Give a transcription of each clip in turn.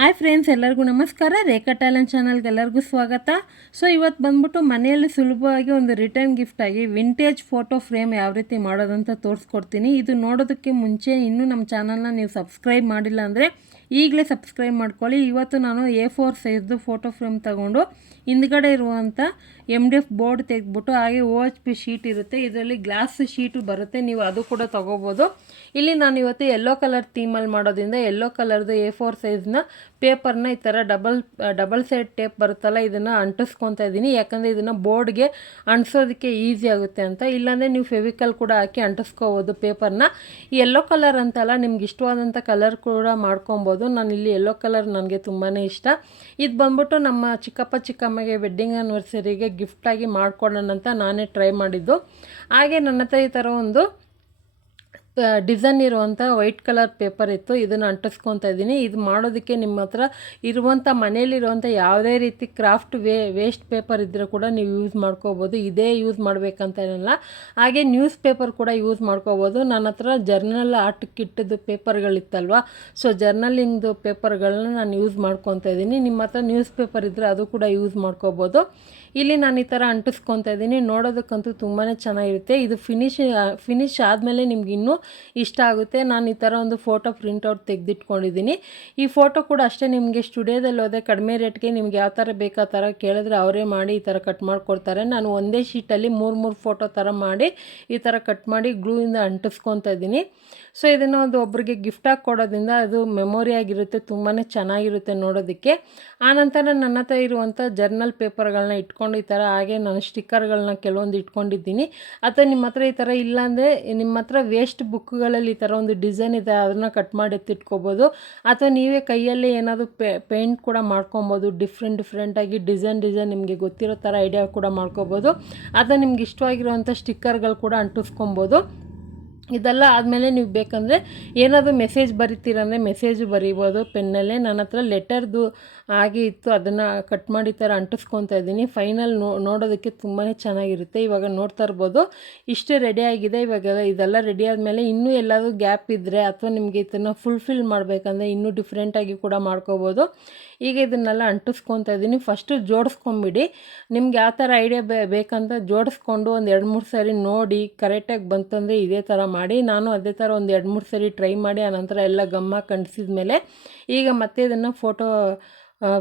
Hi friends, ಎಲ್ಲರಿಗೂ ನಮಸ್ಕಾರ. ರೇಖಾ talent ಚಾನಲ್ಗೆ ಎಲ್ಲರಿಗೂ ಸ್ವಾಗತ. ಸೊ ಇವತ್ತು ಬಂದ್ಬಿಟ್ಟು ಮನೆಯಲ್ಲಿ ಸುಲಭವಾಗಿ ಒಂದು ರಿಟರ್ನ್ ಗಿಫ್ಟಾಗಿ ವಿಂಟೇಜ್ ಫೋಟೋ ಫ್ರೇಮ್ ಯಾವ ರೀತಿ ಮಾಡೋದಂತ ತೋರಿಸ್ಕೊಡ್ತೀನಿ. ಇದು ನೋಡೋದಕ್ಕೆ ಮುಂಚೆ ಇನ್ನೂ ನಮ್ಮ ಚಾನಲ್ನ ನೀವು ಸಬ್ಸ್ಕ್ರೈಬ್ ಮಾಡಿಲ್ಲ ಅಂದರೆ ಈಗಲೇ ಸಬ್ಸ್ಕ್ರೈಬ್ ಮಾಡ್ಕೊಳ್ಳಿ. ಇವತ್ತು ನಾನು A4 ಸೈಜ್ದು ಫೋಟೋ ಫ್ರೇಮ್ ತಗೊಂಡು ಹಿಂದ್ಗಡೆ ಇರುವಂಥ MDF ಬೋರ್ಡ್ ತೆಗೆದ್ಬಿಟ್ಟು ಹಾಗೆ OHP ಶೀಟ್ ಇರುತ್ತೆ, ಇದರಲ್ಲಿ ಗ್ಲಾಸ್ ಶೀಟು ಬರುತ್ತೆ, ನೀವು ಅದು ಕೂಡ ತೊಗೋಬೋದು. ಇಲ್ಲಿ ನಾನು ಇವತ್ತು ಯೆಲ್ಲೋ ಕಲರ್ ಥೀಮಲ್ಲಿ ಮಾಡೋದ್ರಿಂದ ಯೆಲ್ಲೋ ಕಲರ್ದು A4 ಸೈಜ್ನ ಪೇಪರ್ನ ಈ ಥರ ಡಬಲ್ ಸೈಡ್ ಟೇಪ್ ಬರುತ್ತಲ್ಲ, ಇದನ್ನು ಅಂಟಿಸ್ಕೊತಾ ಇದ್ದೀನಿ. ಯಾಕಂದರೆ ಇದನ್ನು ಬೋರ್ಡ್ಗೆ ಅಂಟಿಸೋದಕ್ಕೆ ಈಸಿ ಆಗುತ್ತೆ ಅಂತ. ಇಲ್ಲಾಂದರೆ ನೀವು ಫೆವಿಕಲ್ ಕೂಡ ಹಾಕಿ ಅಂಟಿಸ್ಕೋಬೋದು ಪೇಪರ್ನ. ಯೆಲ್ಲೋ ಕಲರ್ ಅಂತಲ್ಲ, ನಿಮ್ಗೆ ಇಷ್ಟವಾದಂಥ ಕಲರ್ ಕೂಡ ಮಾಡ್ಕೊಬೋದು. ನಾನು ಇಲ್ಲಿ ಯೆಲ್ಲೋ ಕಲರ್ ನನಗೆ ತುಂಬಾ ಇಷ್ಟ. ಇದು ಬಂದ್ಬಿಟ್ಟು ನಮ್ಮ ಚಿಕ್ಕಪ್ಪ ಚಿಕ್ಕಮ್ಮಗೆ ವೆಡ್ಡಿಂಗ್ ಆ್ಯನಿವರ್ಸರಿಗೆ ಗಿಫ್ಟಾಗಿ ಮಾಡ್ಕೊಡೋಣ ಅಂತ ನಾನೇ ಟ್ರೈ ಮಾಡಿದ್ದು. ಹಾಗೆ ನನ್ನ ಹತ್ರ ಈ ಥರ ಒಂದು ಡಿಸೈನ್ ಇರುವಂಥ ವೈಟ್ ಕಲರ್ ಪೇಪರ್ ಇತ್ತು, ಇದನ್ನು ಅಂಟಿಸ್ಕೊತಾ ಇದ್ದೀನಿ. ಇದು ಮಾಡೋದಕ್ಕೆ ನಿಮ್ಮ ಹತ್ರ ಇರುವಂಥ ಮನೇಲಿರುವಂಥ ಯಾವುದೇ ರೀತಿ ಕ್ರಾಫ್ಟ್ ವೇಸ್ಟ್ ಪೇಪರ್ ಇದ್ದರೂ ಕೂಡ ನೀವು ಯೂಸ್ ಮಾಡ್ಕೋಬೋದು. ಇದೇ ಯೂಸ್ ಮಾಡಬೇಕಂತ ಏನಲ್ಲ. ಹಾಗೆ ನ್ಯೂಸ್ ಪೇಪರ್ ಕೂಡ ಯೂಸ್ ಮಾಡ್ಕೋಬೋದು. ನನ್ನ ಹತ್ರ ಜರ್ನಲ್ ಆರ್ಟ್ ಕಿಟ್ಟದು ಪೇಪರ್ಗಳಿತ್ತಲ್ವ, ಸೊ ಜರ್ನಲಿಂಗ್ದು ಪೇಪರ್ಗಳನ್ನ ನಾನು ಯೂಸ್ ಮಾಡ್ಕೊತಾ ಇದ್ದೀನಿ. ನಿಮ್ಮ ಹತ್ರ ನ್ಯೂಸ್ ಪೇಪರ್ ಇದ್ದರೆ ಅದು ಕೂಡ ಯೂಸ್ ಮಾಡ್ಕೋಬೋದು. ಇಲ್ಲಿ ನಾನು ಈ ಥರ ಅಂಟಿಸ್ಕೊತಾ ಇದ್ದೀನಿ. ನೋಡೋದಕ್ಕಂತೂ ತುಂಬಾ ಚೆನ್ನಾಗಿರುತ್ತೆ. ಇದು ಫಿನಿಶ್ ಆದಮೇಲೆ ನಿಮ್ಗೆ ಇನ್ನೂ ಇಷ್ಟ ಆಗುತ್ತೆ. ನಾನು ಈ ಥರ ಒಂದು ಫೋಟೋ ಪ್ರಿಂಟೌಟ್ ತೆಗೆದಿಟ್ಕೊಂಡಿದ್ದೀನಿ. ಈ ಫೋಟೋ ಕೂಡ ಅಷ್ಟೇ, ನಿಮಗೆ ಸ್ಟುಡಿಯೋದಲ್ಲಿ ಹೋದರೆ ಕಡಿಮೆ ರೇಟ್ಗೆ ನಿಮ್ಗೆ ಯಾವ ಥರ ಬೇಕು ಆ ಥರ ಕೇಳಿದ್ರೆ ಅವರೇ ಮಾಡಿ ಈ ಥರ ಕಟ್ ಮಾಡಿಕೊಡ್ತಾರೆ. ನಾನು ಒಂದೇ ಶೀಟಲ್ಲಿ ಮೂರು ಫೋಟೋ ಥರ ಮಾಡಿ ಈ ಥರ ಕಟ್ ಮಾಡಿ ಗ್ಲೂಯಿಂದ ಅಂಟಿಸ್ಕೊತಾ ಇದ್ದೀನಿ. ಸೊ ಇದನ್ನು ಒಂದು ಒಬ್ಬರಿಗೆ ಗಿಫ್ಟಾಗಿ ಕೊಡೋದ್ರಿಂದ ಅದು ಮೆಮೊರಿ ಆಗಿರುತ್ತೆ, ತುಂಬಾ ಚೆನ್ನಾಗಿರುತ್ತೆ ನೋಡೋದಕ್ಕೆ. ಆನಂತರ ನನ್ನ ಹತ್ರ ಇರುವಂಥ ಜರ್ನಲ್ ಪೇಪರ್ಗಳನ್ನ ಇಟ್ಕೊಂಡು ಈ ಥರ ಹಾಗೆ ನಾನು ಸ್ಟಿಕ್ಕರ್ಗಳನ್ನ ಕೆಲವೊಂದು ಇಟ್ಕೊಂಡಿದ್ದೀನಿ. ಅಥವಾ ನಿಮ್ಮ ಹತ್ರ ಈ ಥರ ಇಲ್ಲಾಂದರೆ ನಿಮ್ಮ ಹತ್ರ ವೇಸ್ಟ್ ಬುಕ್ಗಳಲ್ಲಿ ಈ ಥರ ಒಂದು ಡಿಸೈನ್ ಇದೆ, ಅದನ್ನು ಕಟ್ ಮಾಡಿ ಎತ್ತಿಟ್ಕೋಬೋದು. ಅಥವಾ ನೀವೇ ಕೈಯಲ್ಲೇ ಏನಾದರೂ ಪೇಂಟ್ ಕೂಡ ಮಾಡ್ಕೊಬೋದು. ಡಿಫ್ರೆಂಟಾಗಿ ಡಿಸೈನ್ ನಿಮಗೆ ಗೊತ್ತಿರೋ ಥರ ಐಡಿಯಾ ಕೂಡ ಮಾಡ್ಕೋಬೋದು. ಅಥವಾ ನಿಮ್ಗೆ ಇಷ್ಟವಾಗಿರುವಂಥ ಸ್ಟಿಕ್ಕರ್ಗಳು ಕೂಡ ಅಂಟಿಸ್ಕೊಬೋದು. ಇದೆಲ್ಲ ಆದಮೇಲೆ ನೀವು ಬೇಕಂದರೆ ಏನಾದರೂ ಮೆಸೇಜ್ ಬರಿತೀರಂದರೆ ಮೆಸೇಜು ಬರೀಬೋದು ಪೆನ್ನಲ್ಲೇ. ನನ್ನ ಹತ್ರ ಲೆಟರ್ದು ಹಾಗೆ ಇತ್ತು, ಅದನ್ನು ಕಟ್ ಮಾಡಿ ಥರ ಅಂಟಿಸ್ಕೊತಾ ಇದ್ದೀನಿ. ಫೈನಲ್ ನೋಡೋದಕ್ಕೆ ತುಂಬಾ ಚೆನ್ನಾಗಿರುತ್ತೆ. ಇವಾಗ ನೋಡ್ತಾ ಇರ್ಬೋದು ಇಷ್ಟು ರೆಡಿಯಾಗಿದೆ. ಇವಾಗ ಇದೆಲ್ಲ ರೆಡಿ ಆದಮೇಲೆ ಇನ್ನೂ ಎಲ್ಲಾದರೂ ಗ್ಯಾಪ್ ಇದ್ದರೆ ಅಥವಾ ನಿಮಗೆ ಇದನ್ನು ಫುಲ್ಫಿಲ್ ಮಾಡಬೇಕಂದ್ರೆ ಇನ್ನೂ ಡಿಫ್ರೆಂಟಾಗಿ ಕೂಡ ಮಾಡ್ಕೋಬೋದು. ಈಗ ಇದನ್ನೆಲ್ಲ ಅಂಟಿಸ್ಕೊತಾ ಇದ್ದೀನಿ. ಫಸ್ಟು ಜೋಡಿಸ್ಕೊಂಬಿಡಿ. ನಿಮ್ಗೆ ಯಾವ ಥರ ಐಡಿಯಾ ಬೇಕಂತ ಜೋಡಿಸ್ಕೊಂಡು ಒಂದು 2-3 ಸರಿ ನೋಡಿ ಕರೆಕ್ಟಾಗಿ ಬಂತಂದರೆ ಇದೇ ಥರ ಮಾಡಿ. ನಾನು ಅದೇ ಥರ ಒಂದು 2-3 ಸರಿ ಟ್ರೈ ಮಾಡಿ ಆನಂತರ ಎಲ್ಲ ಗಮ್ಮ ಕಂಡಿಸಿದ ಮೇಲೆ ಈಗ ಮತ್ತೆ ಇದನ್ನು ಫೋಟೋ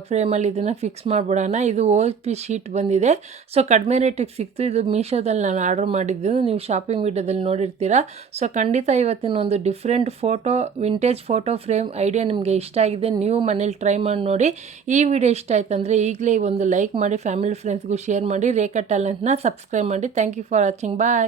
ಫ್ರೇಮಲ್ಲಿ ಇದನ್ನು ಫಿಕ್ಸ್ ಮಾಡಿಬಿಡೋಣ. ಇದು OHP ಶೀಟ್ ಬಂದಿದೆ, ಸೊ ಕಡಿಮೆ ರೇಟಿಗೆ ಸಿಕ್ತು. ಇದು ಮೀಶೋದಲ್ಲಿ ನಾನು ಆರ್ಡ್ರ್ ಮಾಡಿದ್ದು, ನೀವು ಶಾಪಿಂಗ್ ವಿಡಿಯೋದಲ್ಲಿ ನೋಡಿರ್ತೀರ. ಸೊ ಖಂಡಿತ ಇವತ್ತಿನ ಒಂದು different vintage photo frame idea ನಿಮಗೆ ಇಷ್ಟ ಆಗಿದೆ, ನೀವು ಮನೇಲಿ ಟ್ರೈ ಮಾಡಿ ನೋಡಿ. ಈ ವಿಡಿಯೋ ಇಷ್ಟ ಆಯ್ತು ಅಂದರೆ ಈಗಲೇ ಒಂದು ಲೈಕ್ ಮಾಡಿ, ಫ್ಯಾಮಿಲಿ ಫ್ರೆಂಡ್ಸ್ಗೂ ಶೇರ್ ಮಾಡಿ, ರೇಖಾ ಟ್ಯಾಲೆಂಟ್ನ ಸಬ್ಸ್ಕ್ರೈಬ್ ಮಾಡಿ. Thank you for watching. Bye.